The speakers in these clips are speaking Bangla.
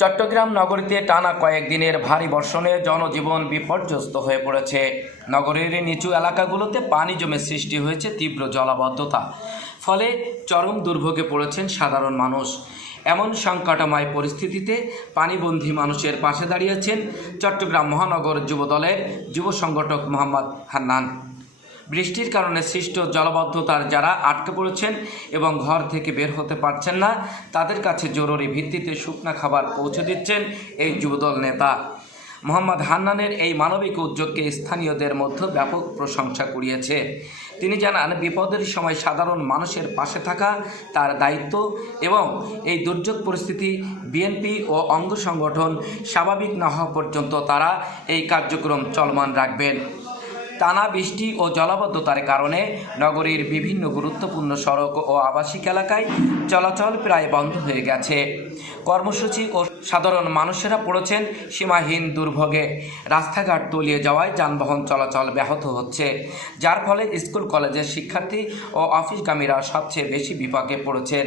চট্টগ্রাম নগরীতে টানা কয়েকদিনের ভারী বর্ষণে জনজীবন বিপর্যস্ত হয়ে পড়েছে। নগরীর নিচু এলাকাগুলোতে পানি জমে সৃষ্টি হয়েছে তীব্র জলাবদ্ধতা, ফলে চরম দুর্ভোগে পড়েছেন সাধারণ মানুষ। এমন সংকটময় পরিস্থিতিতে পানিবন্দী মানুষের পাশে দাঁড়িয়েছেন চট্টগ্রাম মহানগর যুবদলের যুব সংগঠক মোহাম্মদ হান্নান। বৃষ্টির কারণে সৃষ্ট জলাবদ্ধতার যারা আটকে পড়েছেন এবং ঘর থেকে বের হতে পারছেন না, তাদের কাছে জরুরি ভিত্তিতে শুকনা খাবার পৌঁছে দিচ্ছেন এই যুবদল নেতা। মোহাম্মদ হান্নানের এই মানবিক উদ্যোগকে স্থানীয়দের মধ্যে ব্যাপক প্রশংসা কুড়িয়েছে। তিনি জানান, বিপদের সময় সাধারণ মানুষের পাশে থাকা তার দায়িত্ব এবং এই দুর্যোগ পরিস্থিতি বিএনপি ও অঙ্গ সংগঠন স্বাভাবিক না হওয়া পর্যন্ত তারা এই কার্যক্রম চলমান রাখবেন। টানা বৃষ্টি ও জলাবদ্ধতার কারণে নগরীর বিভিন্ন গুরুত্বপূর্ণ সড়ক ও আবাসিক এলাকায় চলাচল প্রায় বন্ধ হয়ে গেছে। কর্মসূচি ও সাধারণ মানুষেরা পড়েছেন সীমাহীন দুর্ভোগে। রাস্তাঘাট তলিয়ে যাওয়ায় যানবাহন চলাচল ব্যাহত হচ্ছে, যার ফলে স্কুল কলেজের শিক্ষার্থী ও অফিসগামীরা সবচেয়ে বেশি বিপাকে পড়েছেন।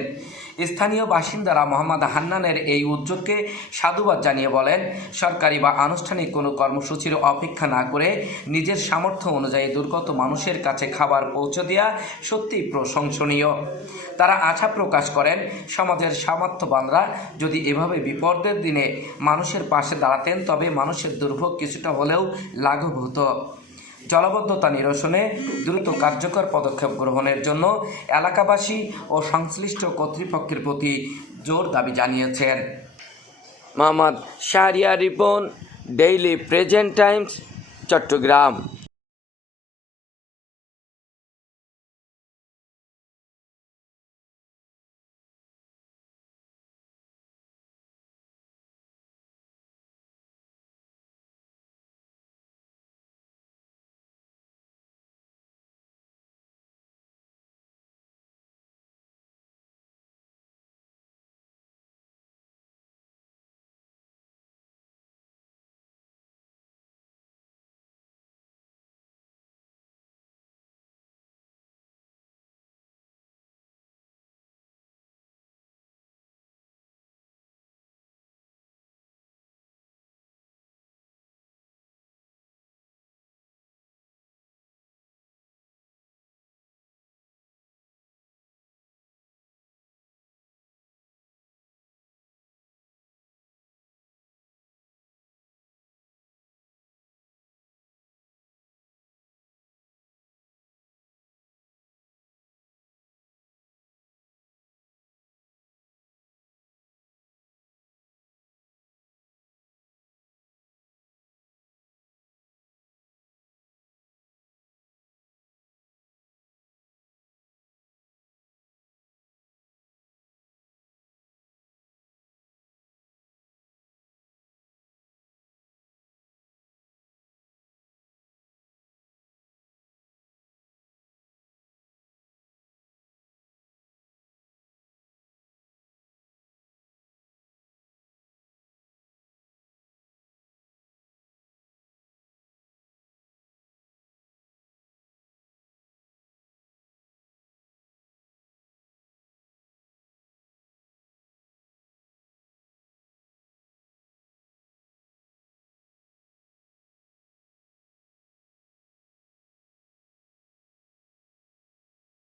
স্থানীয় বাসিন্দারা মোহাম্মদ হান্নানের এই উদ্যোগকে সাধুবাদ জানিয়ে বলেন, সরকারি বা আনুষ্ঠানিক কোনো কর্মসূচির অপেক্ষা না করে নিজের সামর্থ্য অনুযায়ী দুর্গত মানুষের কাছে খাবার পৌঁছে দেওয়া সত্যিই প্রশংসনীয়। তারা আশা প্রকাশ করেন, সমাজের সামর্থ্যবানরা যদি এভাবে বিপদের দিনে মানুষের পাশে দাঁড়াতেন তবে মানুষের দুর্ভোগ কিছুটা হলেও লাঘব হতো। জলাবদ্ধতা নিরসনে দ্রুত কার্যকর পদক্ষেপ গ্রহণের জন্য এলাকাবাসী ও সংশ্লিষ্ট কর্তৃপক্ষের প্রতি জোর দাবি জানিয়েছেন। Mohammad Shahriar Ripon, Daily Present Times, Chittagong.